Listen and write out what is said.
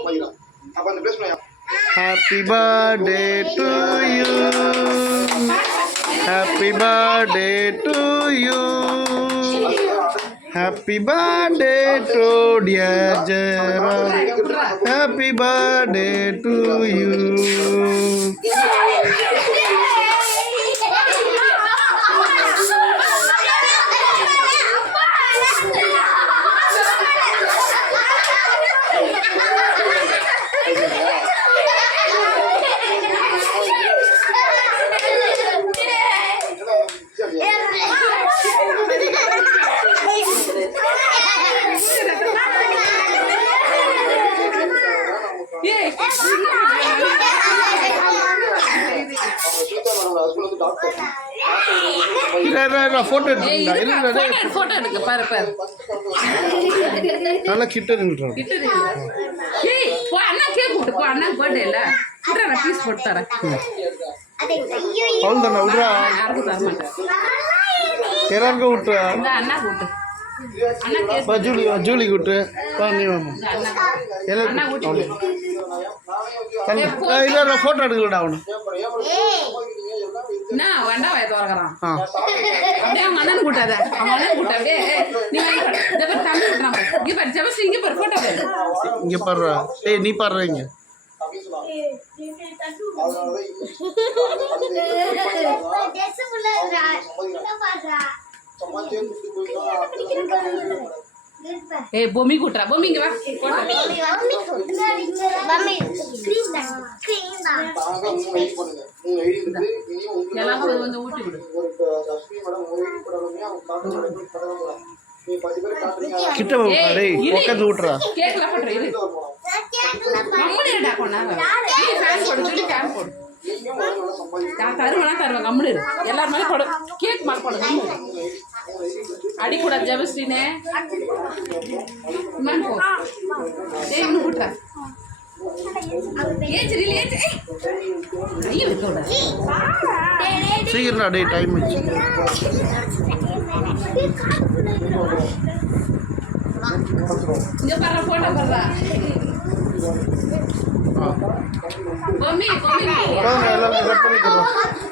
சம்பாதிக்கிறான். அப்ப அந்த பேசணும். Happy birthday to you. Happy birthday to you. Happy birthday to dear Gerard. Happy birthday to you. Photo photo எடுக்க பாரு பாரு நல்லா கிட்ட நின்றுறோம். போ அண்ணா கேக் விட்டு போ அண்ணா பர்த்டே இல்ல விட்றா பீஸ் போட்டு தரேன். அவள் தானே விட்றா யாருக்கும் தர மாட்டேன். எல்லாருக்கும் விட்டுறா. இந்த அண்ணா கூட்டு அண்ணா கேக் ஜூலி கூட்டு நீ வாமா அண்ணா கூட்டு இல்லை ஃபோட்டோ எடுக்கலடா அவனு என்ன வேண்டாம் வயது வரக்கிறான் அப்படியே அவங்க அண்ணன் கூட்டாத அவங்க அண்ணன் கூட்ட அப்படியே நீ வாங்கி தம்பி விட்டுறான் இங்கே பாரு ஜபஸ்ரீ இங்கே பாரு ஃபோட்டோ பாரு இங்கே பாடுறா ஏய் நீ பாடுறீங்க ஏய் பொம்மி கூட்டுறா பொம்மி இங்கே வா எல்லாரும் வந்து ஊட்டி விடு கிட்ட டேய் உட்கார்ந்து ஊட்றா கேக்லாம் பண்ற இரு கம்முனிடா கொண்டாங்க நீ ஃபேன் போடு சொல்லி ஃபேன் போடு நான் தருவேன் கம்முனு இரு எல்லாரும் மேல போடு கேக் மேல போடு அடி கூட ஜபஸ்ரீனே மன் போ டேய் இன்னும் கூட்றா ஏஞ்சிரி ஏஞ்சி ஐயோ வைக்கோடா சீக்கிரம் டேய் டைம் ஆச்சு இங்க பாரு போட்டோ பாருடா மம்மி எல்லாம் கட் பண்ணிக்கிறோம்.